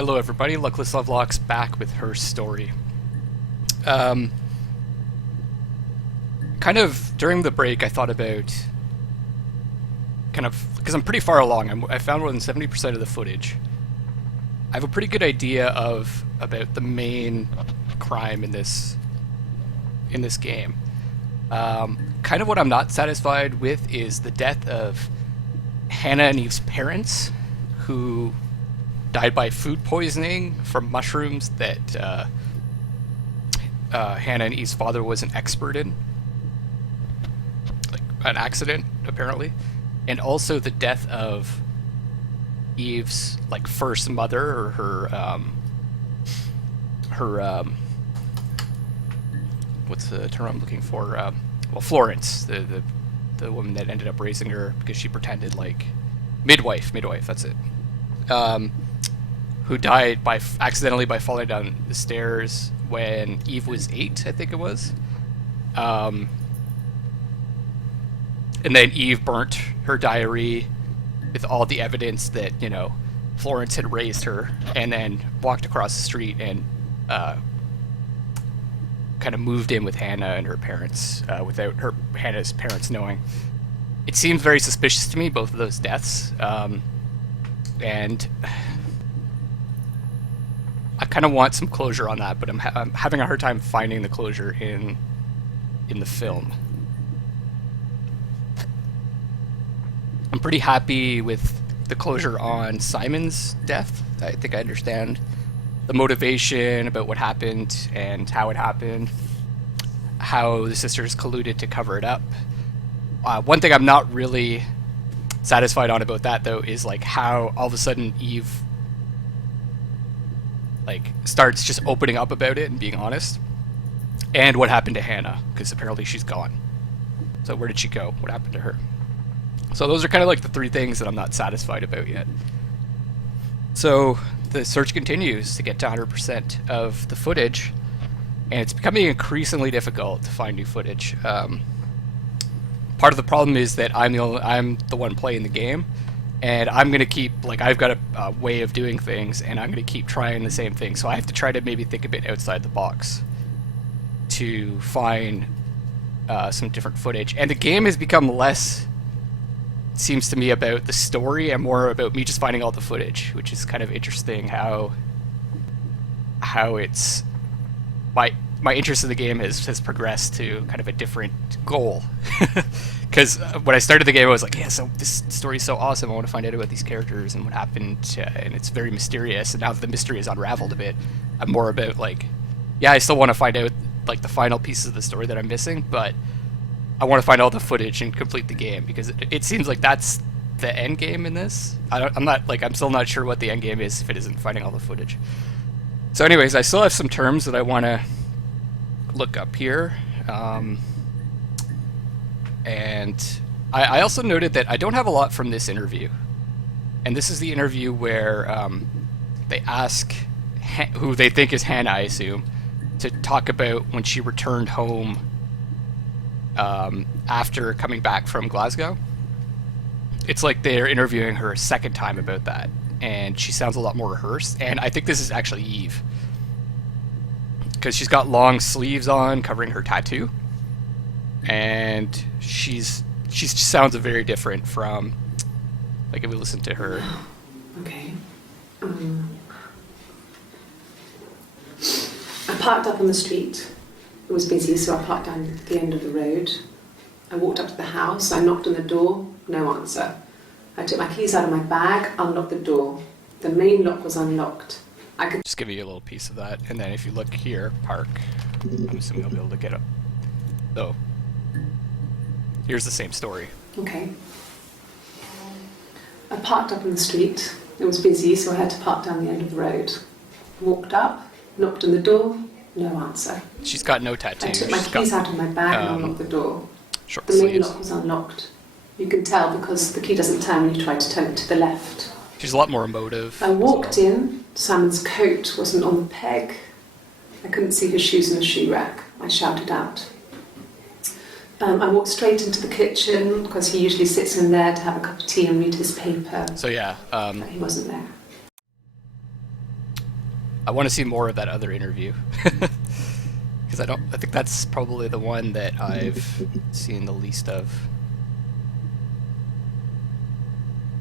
Hello everybody, Luckless Lovelocks back with her story. Kind of during the break I thought about because I'm pretty far along. I found more than 70% of the footage. I have a pretty good idea about the main crime in this game. Kind of what I'm not satisfied with is the death of Hannah and Eve's parents, who died by food poisoning from mushrooms that Hannah and Eve's father was an expert in. Like, an accident, apparently. And also the death of Eve's, like, first mother, or her what's the term I'm looking for? Well, Florence, the woman that ended up raising her because she pretended, like, midwife, that's it. Who died accidentally by falling down the stairs when Eve was 8, I think it was. And then Eve burnt her diary with all the evidence that, Florence had raised her, and then walked across the street and kind of moved in with Hannah and her parents without Hannah's parents knowing. It seems very suspicious to me, both of those deaths. And I kind of want some closure on that, but I'm having a hard time finding the closure in the film. I'm pretty happy with the closure on Simon's death. I think I understand the motivation about what happened and how it happened, how the sisters colluded to cover it up. One thing I'm not really satisfied on about that, though, is like how all of a sudden Eve starts just opening up about it and being honest, and what happened to Hannah, because apparently she's gone. So where did she go? What happened to her? So those are kind of like the three things that I'm not satisfied about yet. So the search continues to get to 100% of the footage, and it's becoming increasingly difficult to find new footage. Part of the problem is that I'm the one playing the game, and I'm gonna keep, I've got a way of doing things, and I'm gonna keep trying the same thing. So I have to try to maybe think a bit outside the box to find some different footage. And the game has become less, it seems to me, about the story and more about me just finding all the footage, which is kind of interesting. How it's my interest in the game has progressed to kind of a different goal. Because when I started the game, I was like, yeah, so this story is so awesome. I want to find out about these characters and what happened, and it's very mysterious. And now that the mystery has unraveled a bit, I'm more about, I still want to find out, the final pieces of the story that I'm missing, but I want to find all the footage and complete the game, because it seems like that's the end game in this. I'm still not sure what the end game is if it isn't finding all the footage. So anyways, I still have some terms that I want to look up here. And I also noted that I don't have a lot from this interview. And this is the interview where they ask who they think is Hannah, I assume, to talk about when she returned home after coming back from Glasgow. It's like they're interviewing her a second time about that, and she sounds a lot more rehearsed. And I think this is actually Eve, because she's got long sleeves on covering her tattoo, and she sounds very different from, if we listen to her. Okay. I parked up on the street. It was busy, so I parked down at the end of the road. I walked up to the house. I knocked on the door. No answer. I took my keys out of my bag, unlocked the door. The main lock was unlocked. I could just give you a little piece of that, and then if you look here, park. I'm assuming I'll be able to get up. So here's the same story. Okay. I parked up on the street. It was busy, so I had to park down the end of the road. Walked up, knocked on the door. No answer. She's got no tattoo. I took my keys out of my bag and unlocked the door. Short the main sleeves. lock was unlocked. You can tell because the key doesn't turn when you try to turn it to the left. She's a lot more emotive. I walked in. Simon's coat wasn't on the peg. I couldn't see his shoes in the shoe rack. I shouted out. I walked straight into the kitchen because he usually sits in there to have a cup of tea and read his paper. So yeah. But he wasn't there. I want to see more of that other interview. Because I think that's probably the one that I've seen the least of.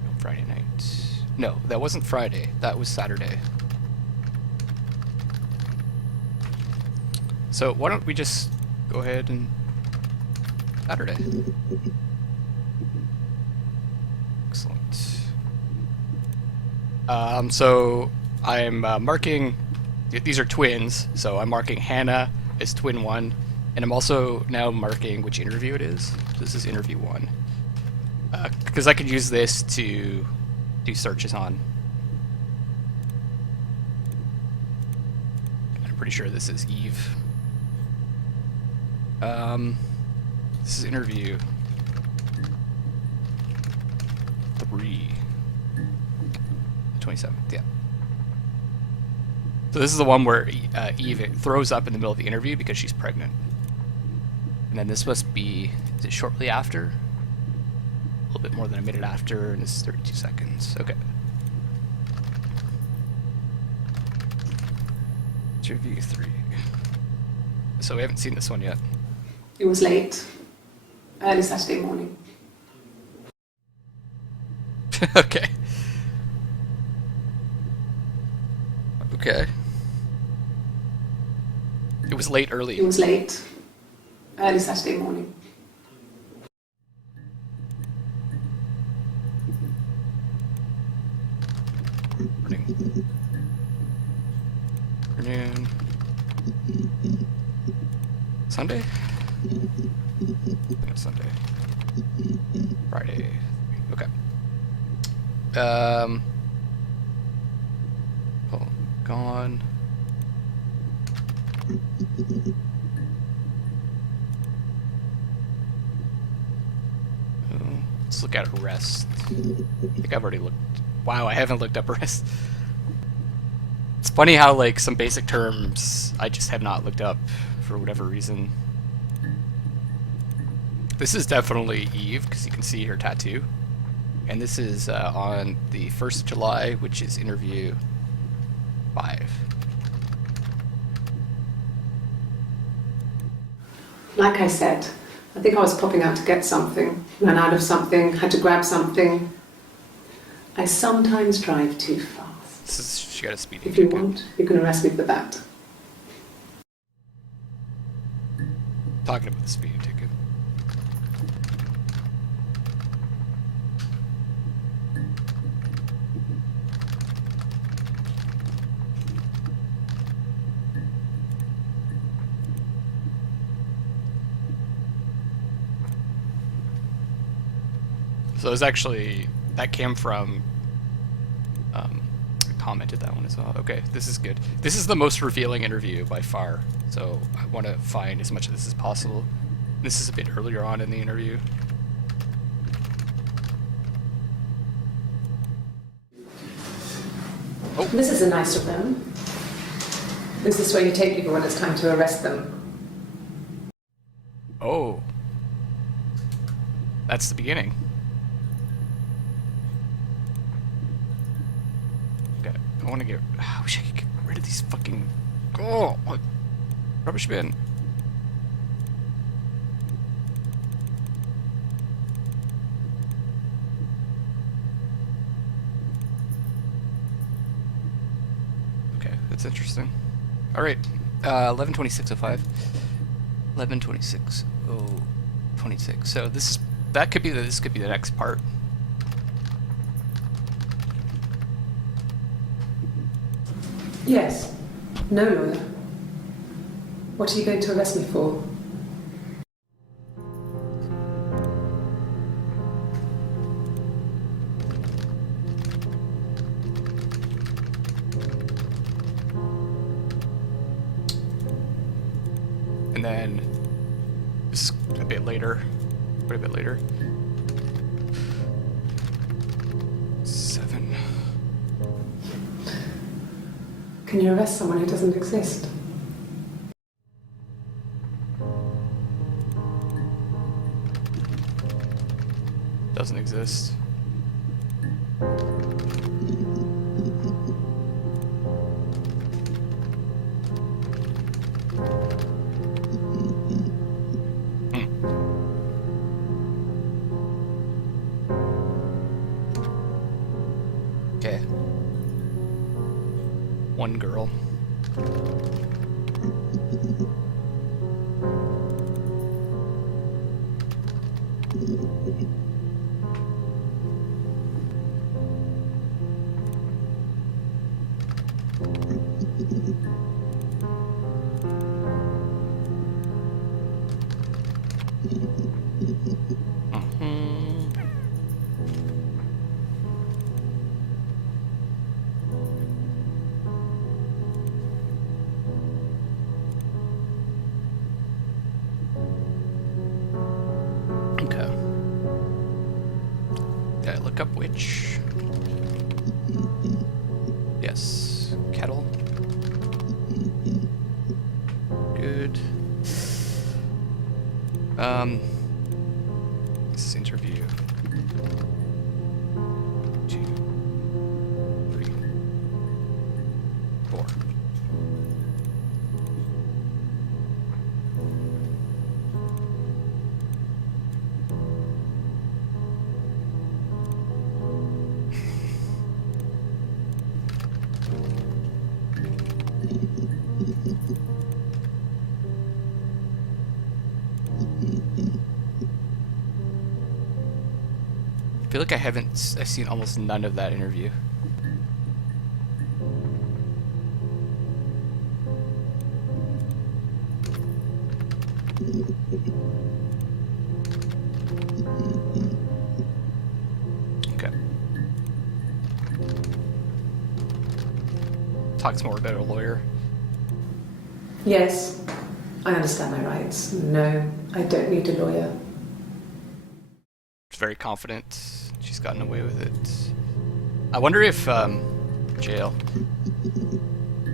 No, Friday night. No, that wasn't Friday. That was Saturday. So why don't we just go ahead and Saturday. Excellent. So I'm marking, these are twins, so I'm marking Hannah as twin 1, and I'm also now marking which interview it is. This is interview 1. Because I could use this to do searches on. I'm pretty sure this is Eve. This is interview 3. 27th, yeah. So this is the one where Eve throws up in the middle of the interview because she's pregnant. And then this must be, is it shortly after? A little bit more than a minute after, and this is 32 seconds. Okay. Interview 3. So we haven't seen this one yet. It was late, early Saturday morning. Okay. Okay. It was late early. It was late, early Saturday morning. Morning. Afternoon. Sunday? I think it's Sunday. Friday. Okay. Oh, gone. Let's look at arrest. I think I've already looked. Wow, I haven't looked up arrest. It's funny how, like, some basic terms I just have not looked up for whatever reason. This is definitely Eve, because you can see her tattoo. And this is on the 1st of July, which is interview 5. Like I said, I think I was popping out to get something, ran out of something, had to grab something. I sometimes drive too fast. This is, she got a speeding If you ticket. want, you can arrest me for that. Talking about the speeding ticket. So it was actually, that came from, I commented that one as well. Okay, this is good. This is the most revealing interview by far, so I want to find as much of this as possible. This is a bit earlier on in the interview. Oh. This is a nicer room. This is where you take people when it's time to arrest them. Oh. That's the beginning. Okay, I want to get... I wish I could get rid of these fucking... Oh! What? Rubbish bin. Okay, that's interesting. Alright, 11:26:05. 11:26:26. So this is... That could be the... This could be the next part. Yes. No, lawyer. What are you going to arrest me for? And then... This is a bit later. Quite a bit later. 7. Can you arrest someone who doesn't exist? Doesn't exist. one girl. Okay. Gotta look up which. Yes. Kettle. Good. This is interview. 2, 3, 4. I feel like I've seen almost none of that interview. Okay. Talks more about a lawyer. Yes, I understand my rights. No, I don't need a lawyer. She's very confident. She's gotten away with it. I wonder if jail.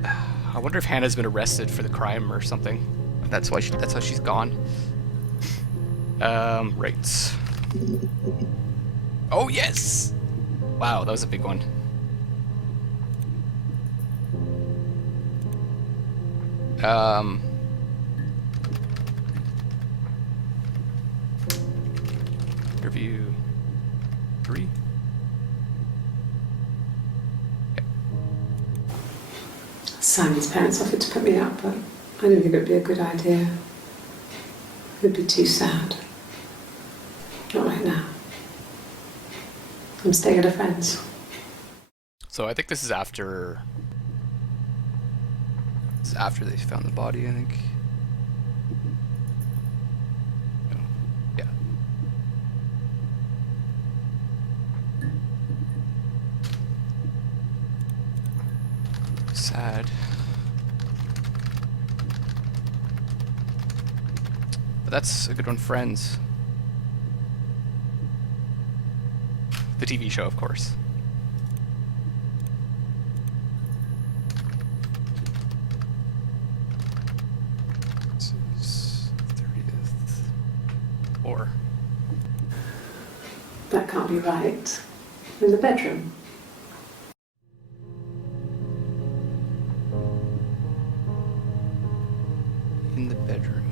I wonder if Hannah's been arrested for the crime or something. That's why that's how she's gone. Right. Oh yes! Wow, that was a big one. Interview 3. Simon's parents offered to put me up, but I didn't think it would be a good idea. It would be too sad. Not right now. I'm staying at a friend's. So I think this is after. This is after they found the body, I think. No. Yeah. Sad. But that's a good one, Friends. The TV show, of course. This is 30th. Or. That can't be right. In the bedroom. In the bedroom.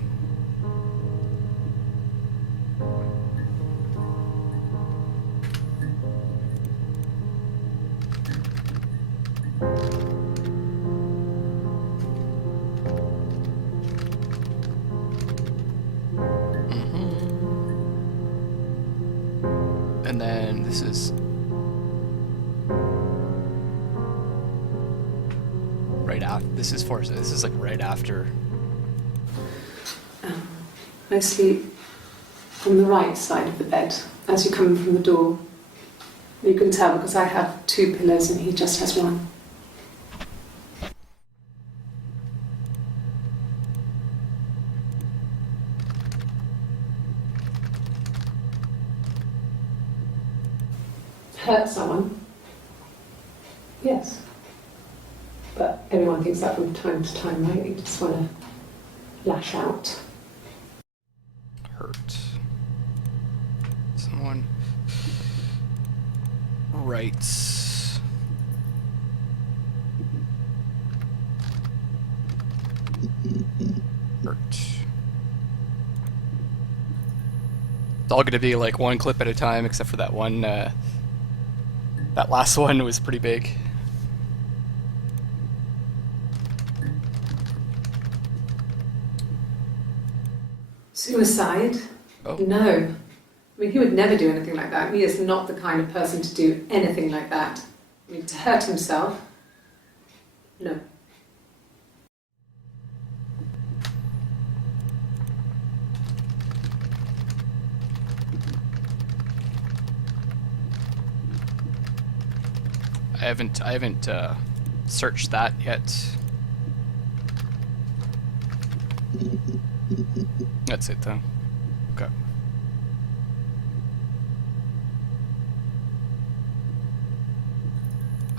And then this is right after. This is like right after. I sleep on the right side of the bed as you come in from the door. You can tell because I have 2 pillows and he just has 1. Hurt someone? Yes. But everyone thinks that from time to time, right? You just want to lash out. Hurt. Someone writes. Hurt. It's all gonna be like one clip at a time, except for that one. That last one was pretty big. Suicide? Oh. No. I mean, he would never do anything like that. He is not the kind of person to do anything like that. I mean, to hurt himself? No. I haven't searched that yet. That's it though. Okay.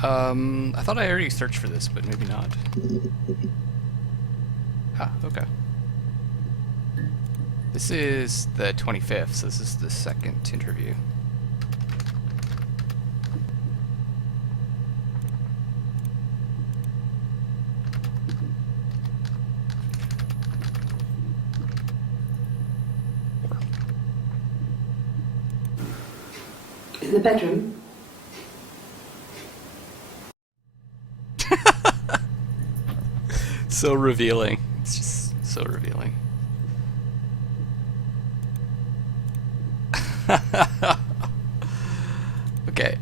I thought I already searched for this, but maybe not. Ah, okay. This is the 25th, so this is the second interview. In the bedroom? So revealing. It's just so revealing. Okay.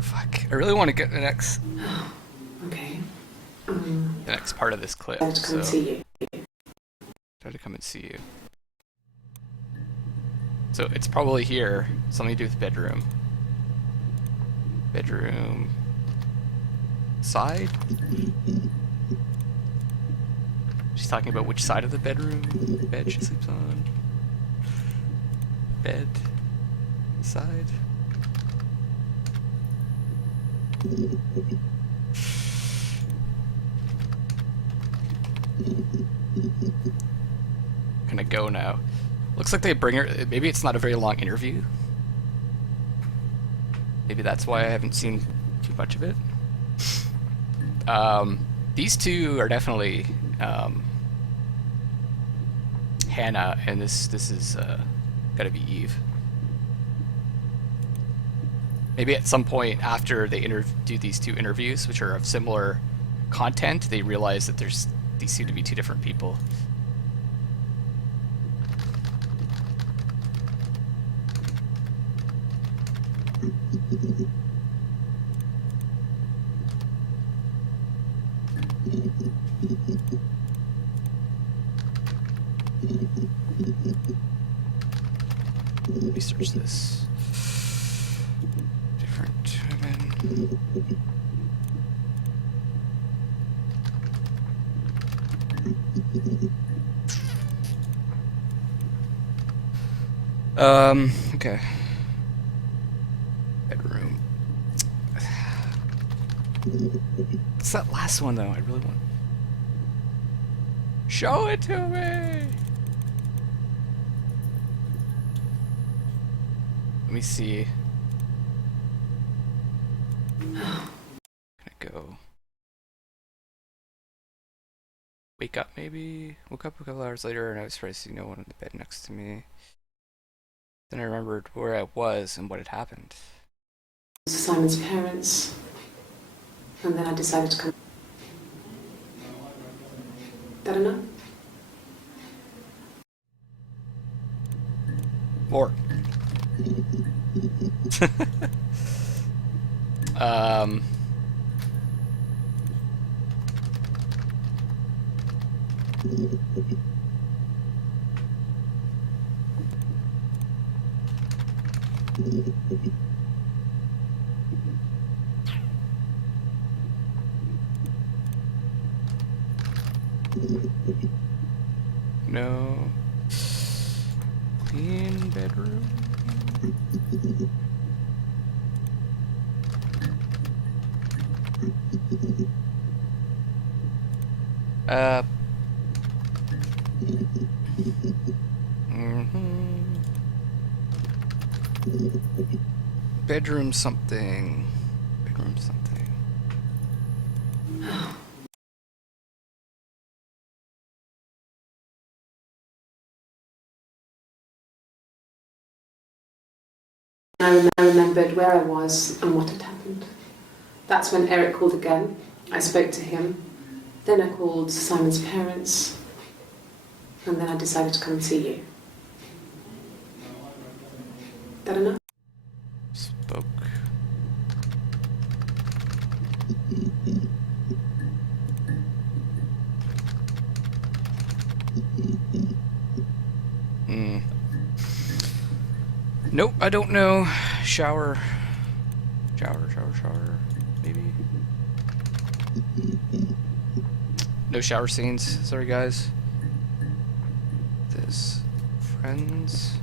Fuck. I really want to get the next Okay. the next part of this clip. I'll come and see you. Try to come and see you. So it's probably here. Something to do with bedroom. Bedroom side? She's talking about which side of the bedroom bed she sleeps on. Bed side. Gonna go now. Looks like they bring her. Maybe it's not a very long interview. Maybe that's why I haven't seen too much of it. These two are definitely Hannah, and this is gotta be Eve. Maybe at some point after they do these two interviews, which are of similar content, they realize that these seem to be two different people. Let me search this. Different women. Okay. Bedroom. What's that last one though? I really want. Show it to me! Let me see. Gonna go. Wake up maybe? Woke up a couple hours later and I was surprised to see no one in the bed next to me. Then I remembered where I was and what had happened. Simon's parents. And then I decided to come. That enough? More. No. Clean bedroom. Bedroom something. Bedroom something. I remembered where I was and what had happened. That's when Eric called again. I spoke to him. Then I called Simon's parents. and then I decided to come and see you. That enough? Spoke. Nope, I don't know. Shower. Maybe. No shower scenes. Sorry, guys. This. Friends.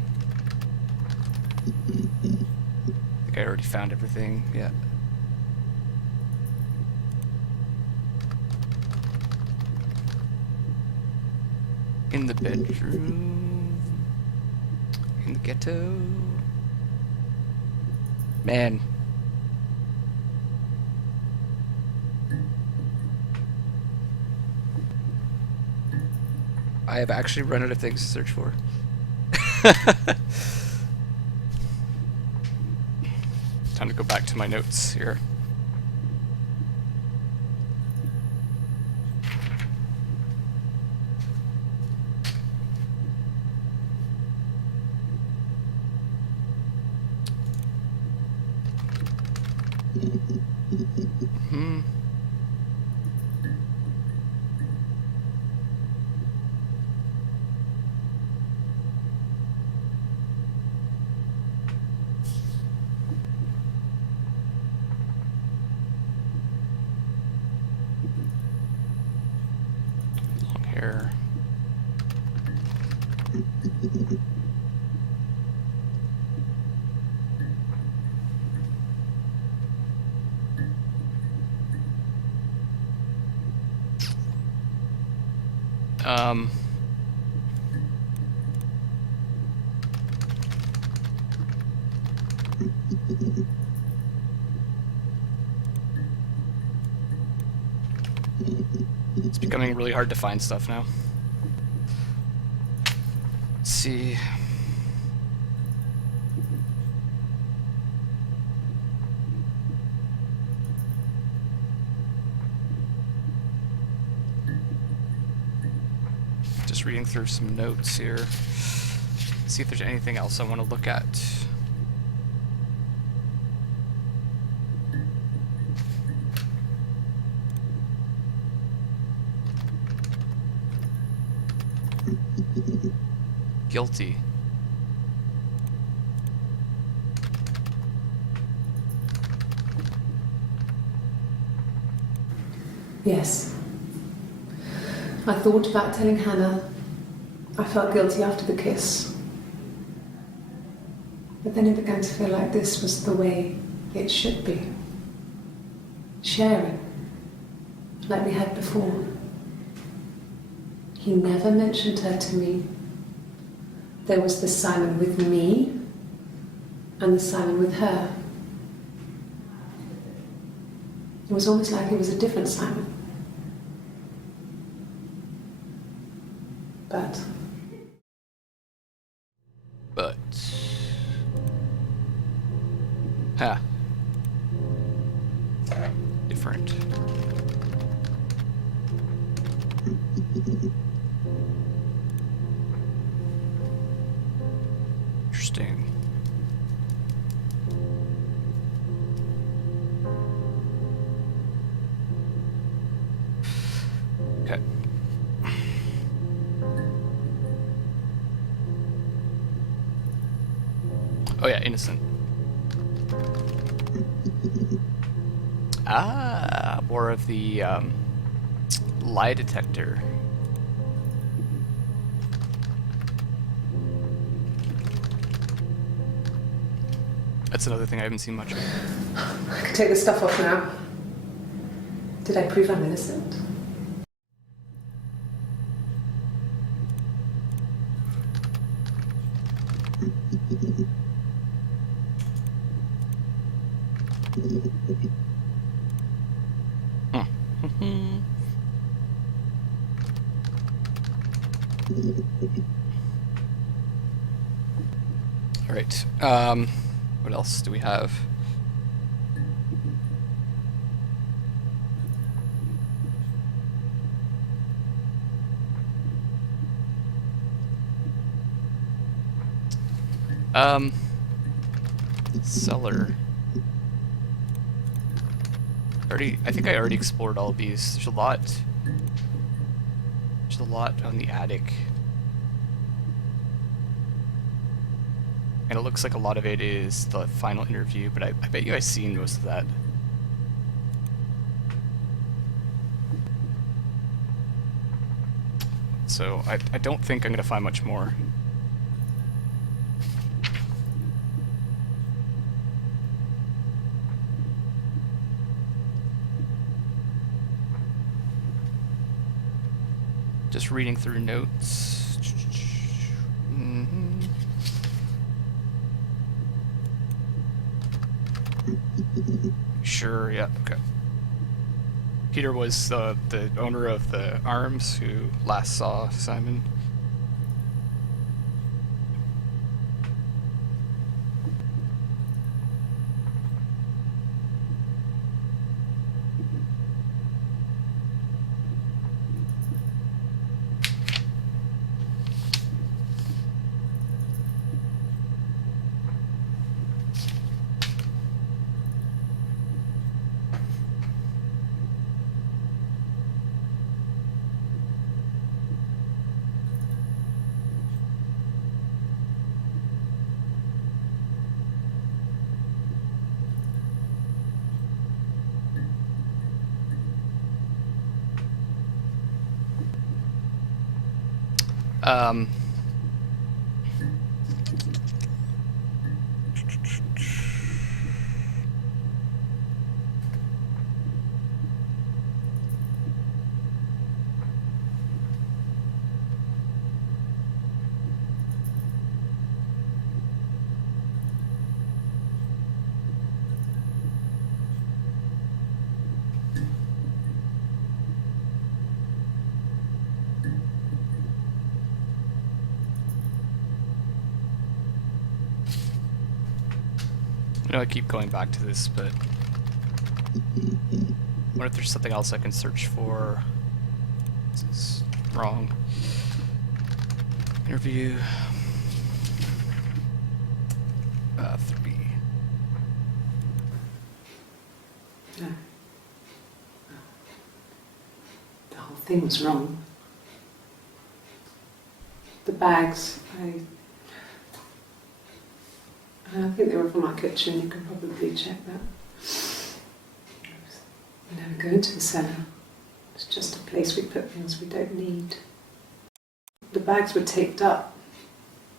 I think I already found everything. Yeah. In the bedroom. In the ghetto. Man. I have actually run out of things to search for. Time to go back to my notes here. Long hair. It's becoming really hard to find stuff now. Let's see. Just reading through some notes here. See if there's anything else I want to look at. Guilty. Yes. I thought about telling Hannah. I felt guilty after the kiss. But then it began to feel like this was the way it should be. Sharing, like we had before. He never mentioned her to me. There was the Simon with me and the Simon with her. It was almost like it was a different Simon. But ha. Different. Interesting. Okay. Oh yeah, innocent. Ah, more of the lie detector. That's another thing I haven't seen much of. I can take this stuff off now. Did I prove I'm innocent? All right. What else do we have? Um, cellar. I think I already explored all of these. There's a lot. There's a lot on the attic. And it looks like a lot of it is the final interview, but I bet you I've seen most of that. So I don't think I'm going to find much more. Just reading through notes. Sure, yeah, okay. Peter was the owner of the arms who last saw Simon. Um, I know I keep going back to this, but I wonder if there's something else I can search for. This is wrong. Interview. 3. No. The whole thing was wrong. The bags, I think they were from our kitchen. You can probably check that. We never go into the cellar. It's just a place we put things we don't need. The bags were taped up.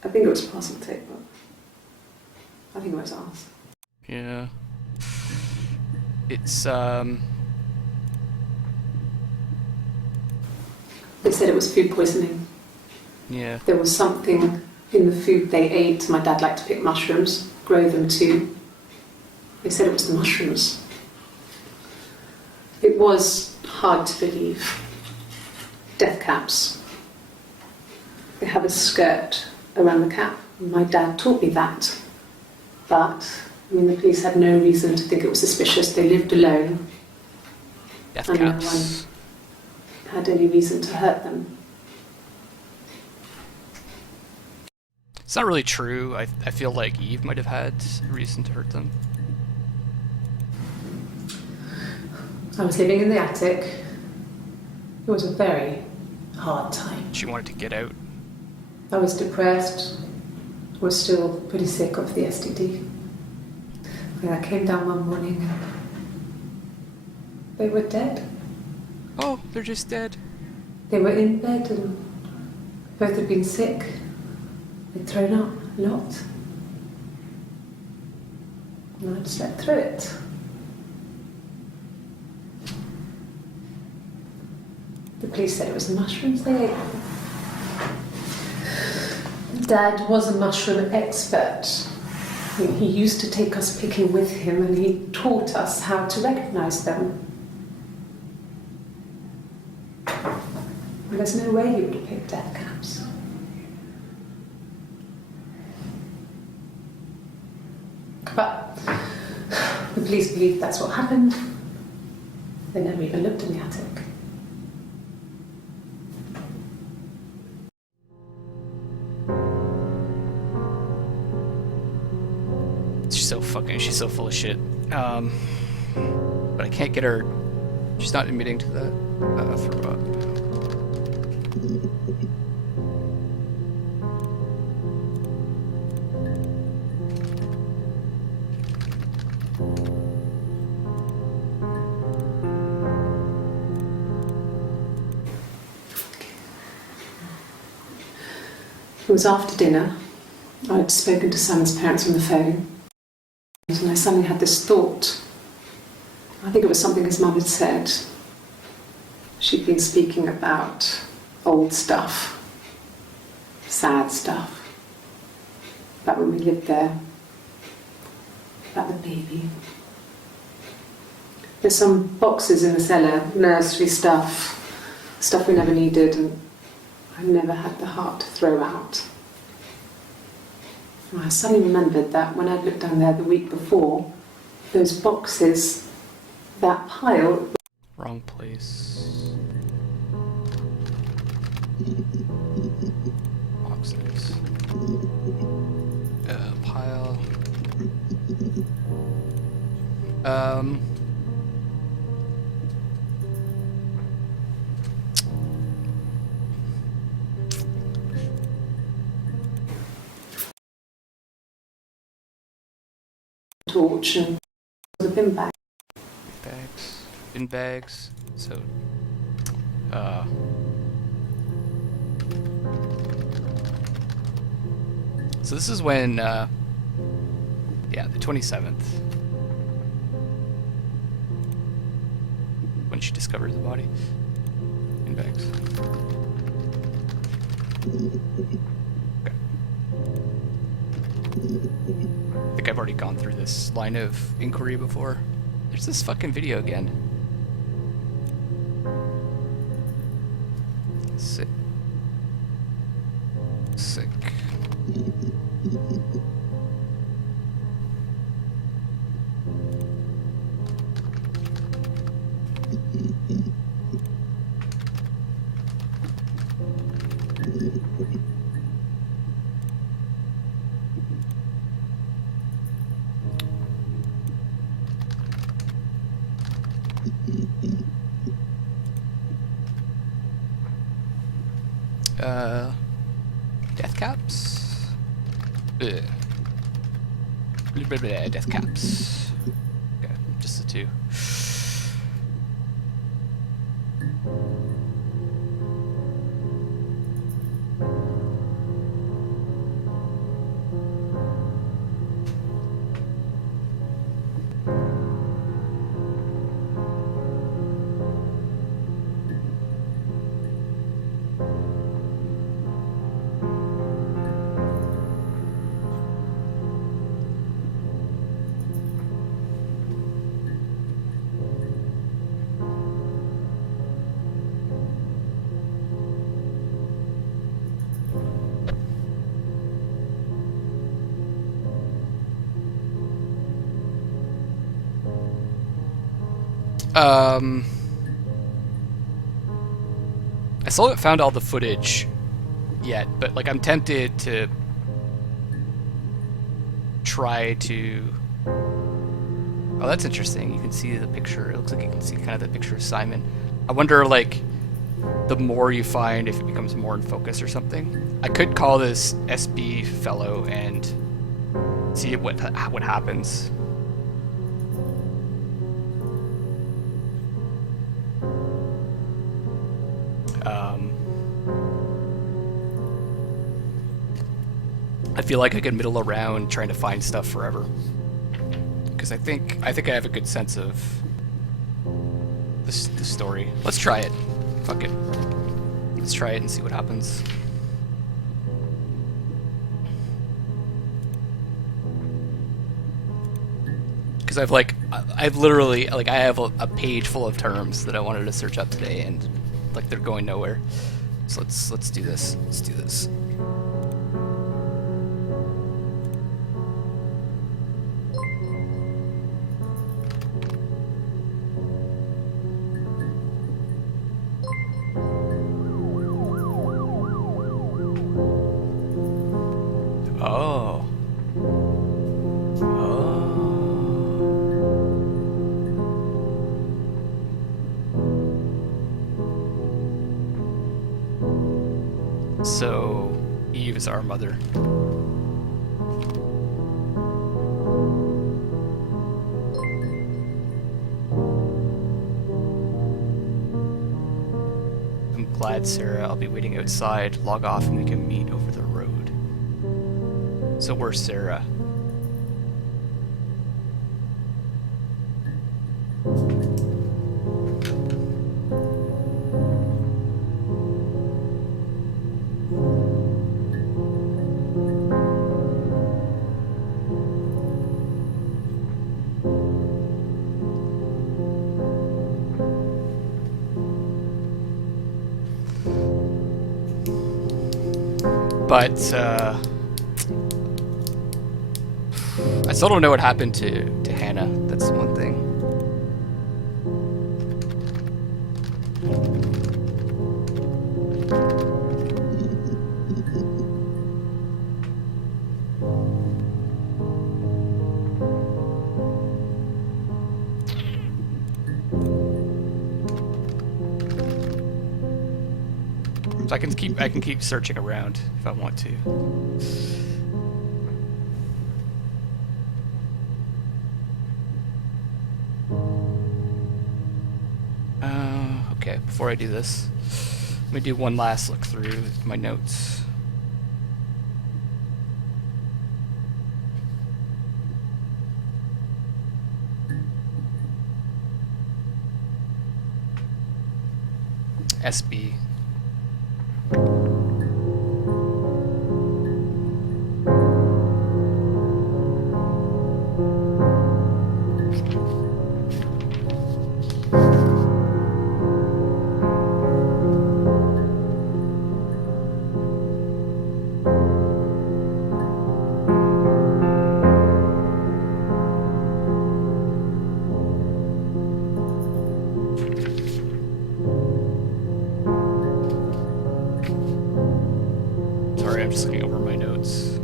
I think it was parcel tape, but I think it was ours. Yeah. It's, They said it was food poisoning. yeah. There was something in the food they ate. My dad liked to pick mushrooms, grow them too. They said it was the mushrooms. It was hard to believe. Death caps. They have a skirt around the cap. My dad taught me that. But, I mean, the police had no reason to think it was suspicious. They lived alone. Death and caps. no one had any reason to hurt them. It's not really true. I feel like Eve might have had a reason to hurt them. I was living in the attic. It was a very hard time. She wanted to get out. I was depressed. I was still pretty sick of the STD. And I came down one morning and they were dead. Oh, they're just dead. They were in bed and both had been sick. They'd thrown up a lot. And I slept through it. The police said it was the mushrooms they ate. Dad was a mushroom expert. He used to take us picking with him and he taught us how to recognise them. There's no way you would have picked death caps. But the police believe that's what happened. They never even looked in the attic. She's so full of shit. But I can't get her. She's not admitting to the throw up. It was after dinner. I'd spoken to Sam's parents on the phone, and I suddenly had this thought. I think it was something his mum had said. She'd been speaking about old stuff, sad stuff, about when we lived there, about the baby. There's some boxes in the cellar, nursery stuff we never needed, and I never had the heart to throw out. And I suddenly remembered that when I'd looked down there the week before, those boxes, that pile... Wrong place. Boxes. Pile. torch and the bin bag. Bin bags. So, so this is when, yeah, the 27th, when she discovers the body. Bin bags. Okay. I think I've already gone through this line of inquiry before. There's this fucking video again. Sick. Sick. Death caps? Ugh. Death caps. Okay, just the two. I still haven't found all the footage yet, but like I'm tempted to try to... Oh, that's interesting. You can see the picture. It looks like you can see kind of the picture of Simon. I wonder, like, the more you find, if it becomes more in focus or something. I could call this SB fellow and see what happens. I feel like I could middle around trying to find stuff forever, because I think I have a good sense of the story. Let's try it. Fuck it. Let's try it and see what happens. Because I've literally, like, I have a page full of terms that I wanted to search up today, and like they're going nowhere. So let's do this. Let's do this. Oh. was our mother. I'm glad, Sarah. I'll be waiting outside. Log off and we can meet over the road. So where's Sarah? But, I still don't know what happened to Hannah. That's one thing. So I can keep searching around if I want to. Okay, before I do this, let me do one last look through my notes. SB. Sorry, I'm just looking over my notes.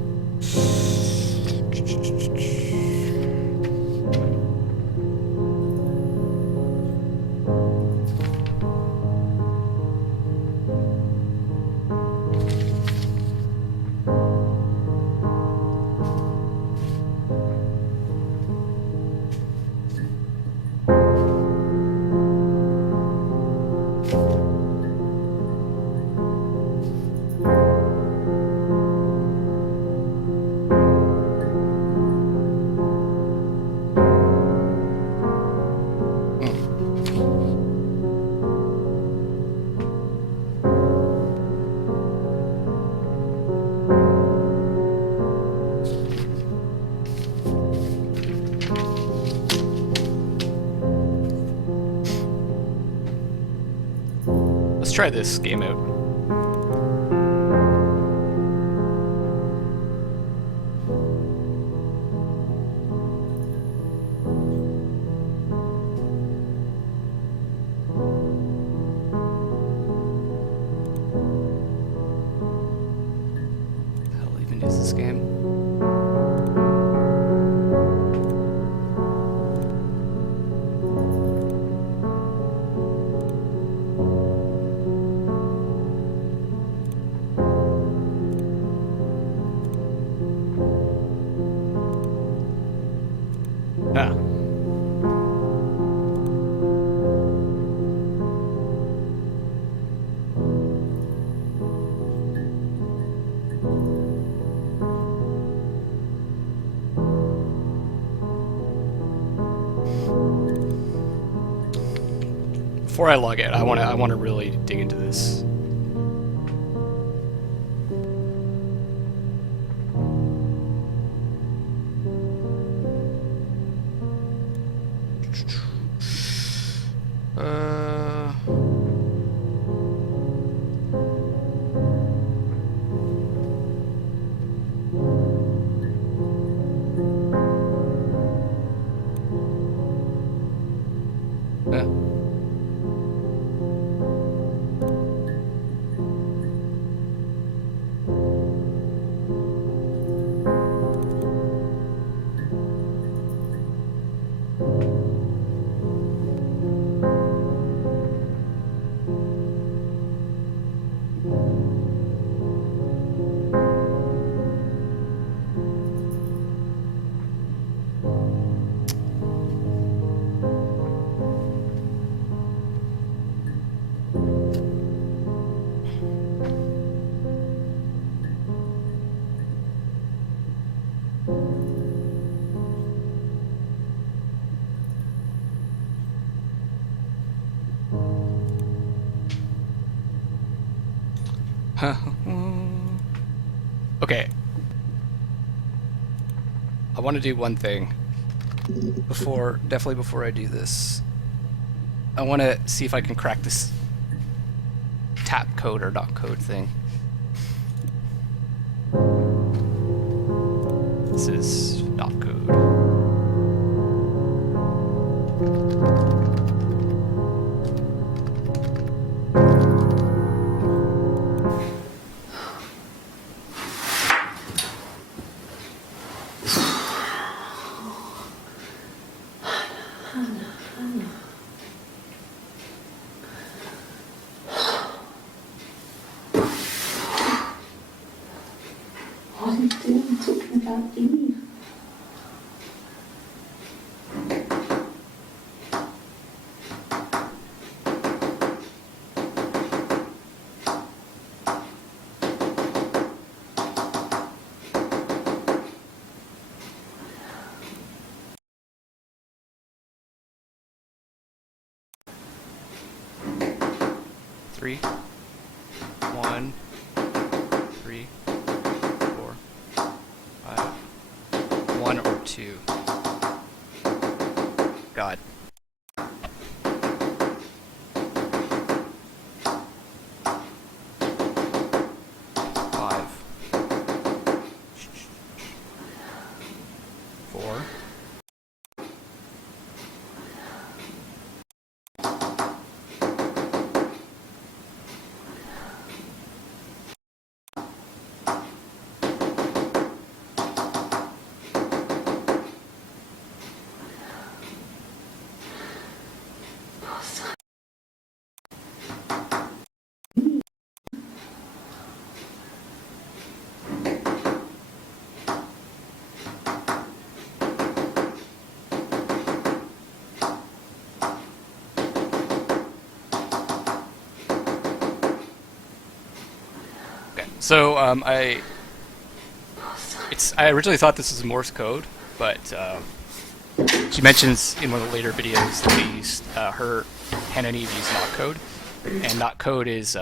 Let's try this game out. What the hell even is this game? Ah. Before I log out, I wanna really dig into this. Okay. I want to do one thing definitely before I do this. I want to see if I can crack this tap code or not code thing. This is not code. What are you doing talking about Eve? Three, 1, 3, 4, 5, 1 or 2. God. Five. 4. Okay. So I originally thought this was Morse code, but she mentions in one of the later videos that they used Hannah and Eve used not code, and not code is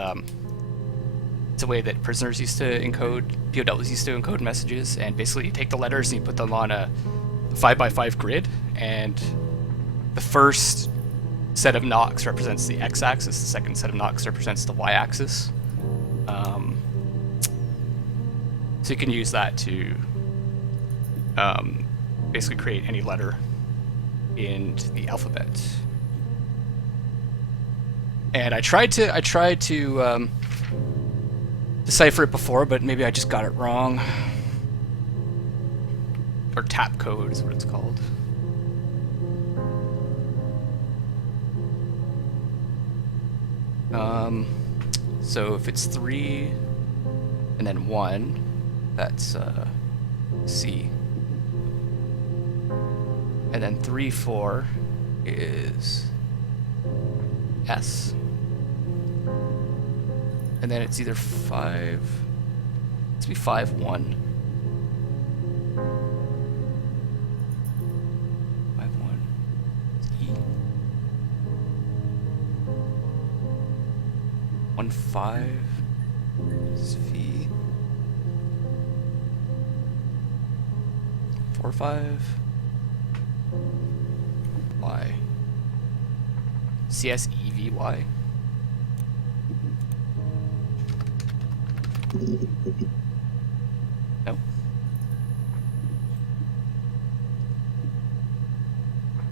it's a way that prisoners used to encode, POWs used to encode messages, and basically you take the letters and you put them on a 5x5 grid, and the first set of knocks represents the x-axis, the second set of knocks represents the y-axis. So you can use that to basically create any letter in the alphabet. And I tried to decipher it before, but maybe I just got it wrong. Or tap code is what it's called. So if it's 3 and then 1, that's C. And then 3, 4 is S. And then it's either 5. It's be 5, 1. 5, 1. It's E. 1, 5 is V. 4, 5. Y. CSEVY. Nope.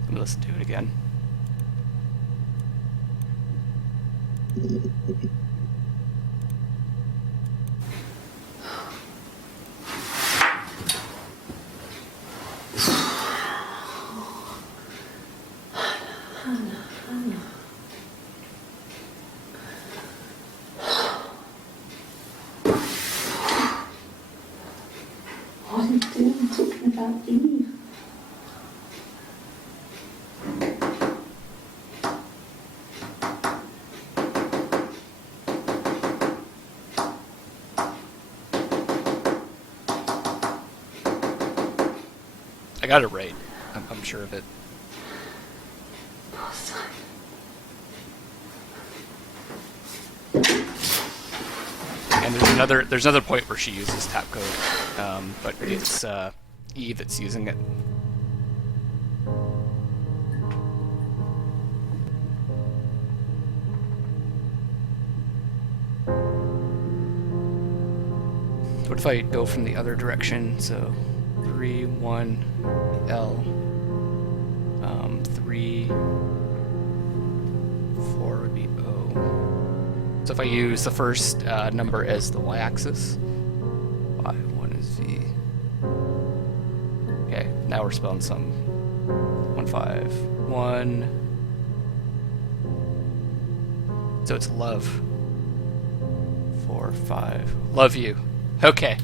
Let me listen to it again. What are you doing talking about Eve? I got it right. I'm sure of it. And there's another point where she uses tap code, but it's Eve that's using it. What if I go from the other direction? So 3, 1, L, 3, 4 would be O. So if I use the first number as the y-axis, 5, 1 is V. Okay, now we're spelling some 1, 5, 1. So it's love. 4, 5. Love you. Okay.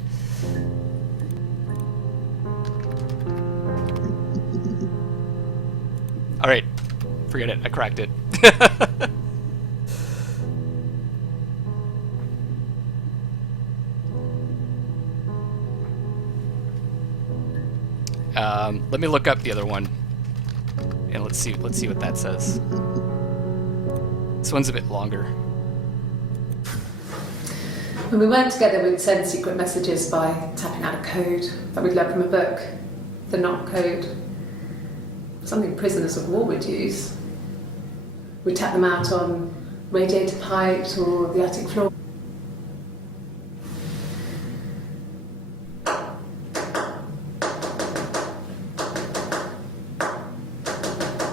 Alright. Forget it. I cracked it. Let me look up the other one. And let's see what that says. This one's a bit longer. When we weren't together, we'd send secret messages by tapping out a code that we'd learned from a book, the knock code. Something prisoners of war would use. We'd tap them out on radiator pipes or the attic floor.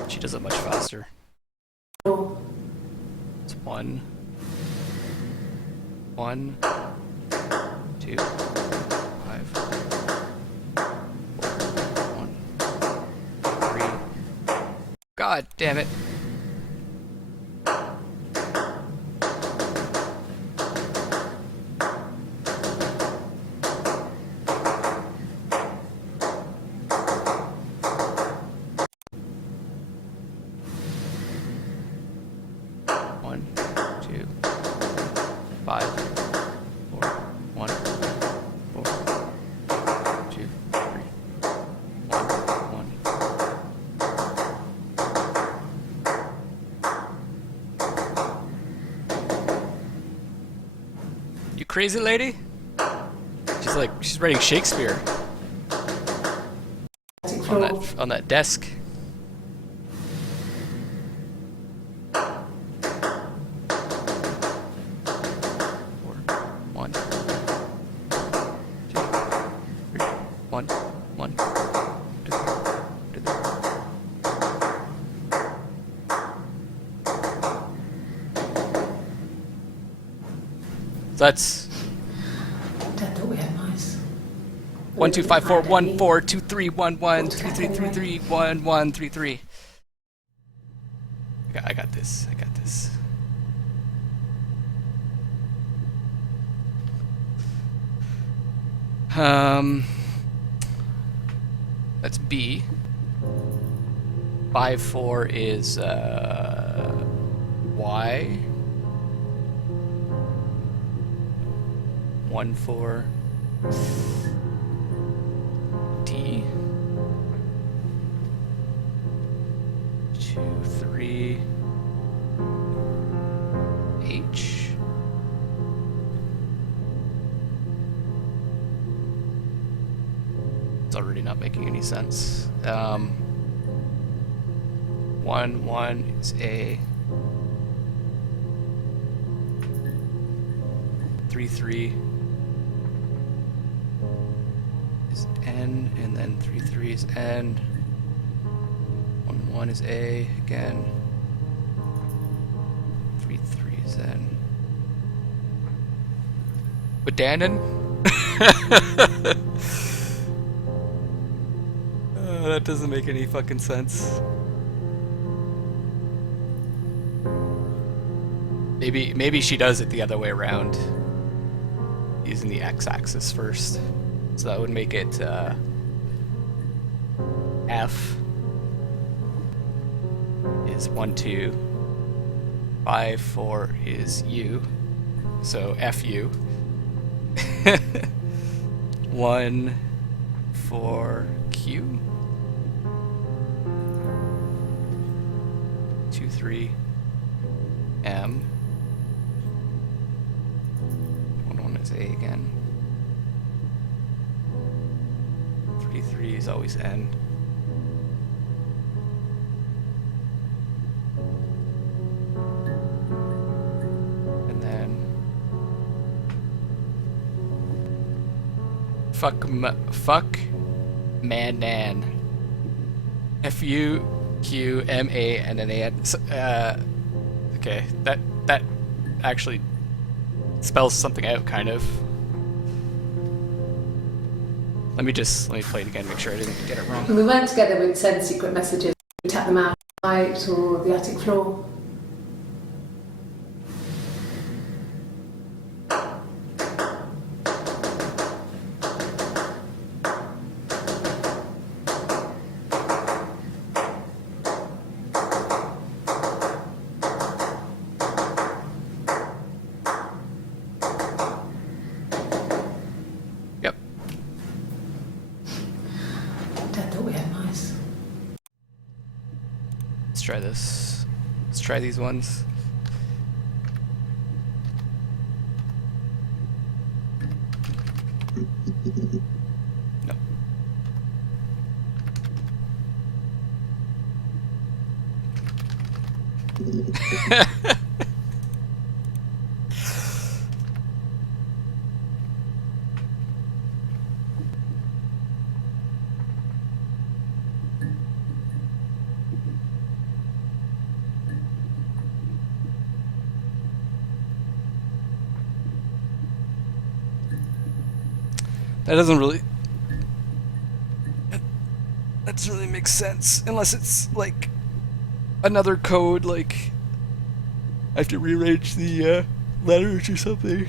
She does it much faster. Or It's 1, 1, 2, 5, 4, 1, 3. God damn it. One, 2, 5, 4, 1, 4, 2, 3, 1, 1. You crazy lady? She's writing Shakespeare attic floor. on that desk. One, 2, 3, 1, 1, 2, 3. So that's Dad thought we had mice. 1, 2, 5, 4, 1, 4, 2, 3, 1, 1, 3, 3, 3, 3, 1, 1, 3, 3. I got this. I got this. That's B. 5, 4 is Y. 1, 4. D. 2, 3. H. It's already not making any sense. 1, 1 is A. 3, 3 is N, and then 3, 3 is N. 1, 1 is A again. 3, 3 is N. But Dannon? That doesn't make any fucking sense. Maybe she does it the other way around, using the x-axis first. So that would make it F is 1, 2, 5, 4 is U, so FU. 1, 4, Q. 123 M. 11 is A again. 33 is always N. And then fuck man. FUQMA and then they had okay, that actually spells something out, kind of. Let me play it again, make sure I didn't get it wrong. When we weren't together, we'd send secret messages. We'd tap them out or the attic floor. Yep. Dad thought we had mice. Let's try this. Let's try these ones. No. That doesn't really... That doesn't really make sense, unless it's, like, another code, like... I have to rearrange the, letters or something.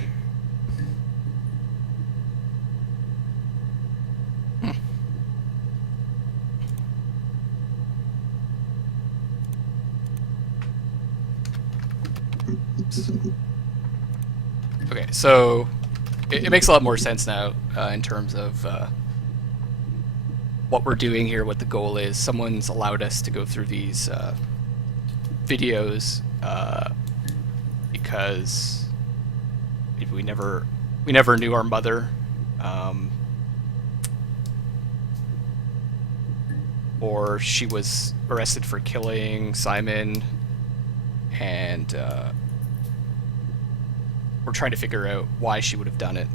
Okay, so... It makes a lot more sense now in terms of what we're doing here, what the goal is. Someone's allowed us to go through these videos because we never knew our mother, or she was arrested for killing Simon, and we're trying to figure out why she would have done it,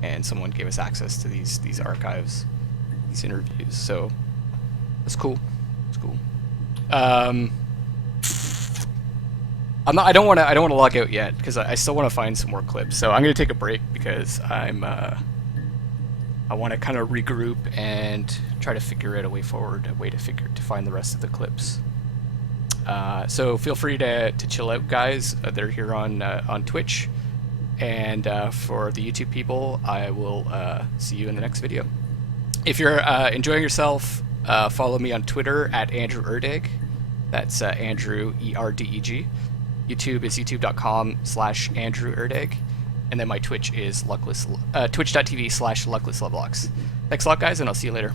and someone gave us access to these archives, these interviews. So that's cool. It's cool. I don't want to log out yet because I still want to find some more clips. So I'm going to take a break because I want to kind of regroup and try to figure out a way forward, to find the rest of the clips. So feel free to chill out, guys. They're here on Twitch. And for the YouTube people, I will see you in the next video. If you're enjoying yourself, follow me on Twitter at Andrew Erdeg. That's Andrew E-R-D-E-G. YouTube is youtube.com/Andrew Erdeg. And then my Twitch is twitch.tv/Luckless Lovelocks. Thanks a lot, guys, and I'll see you later.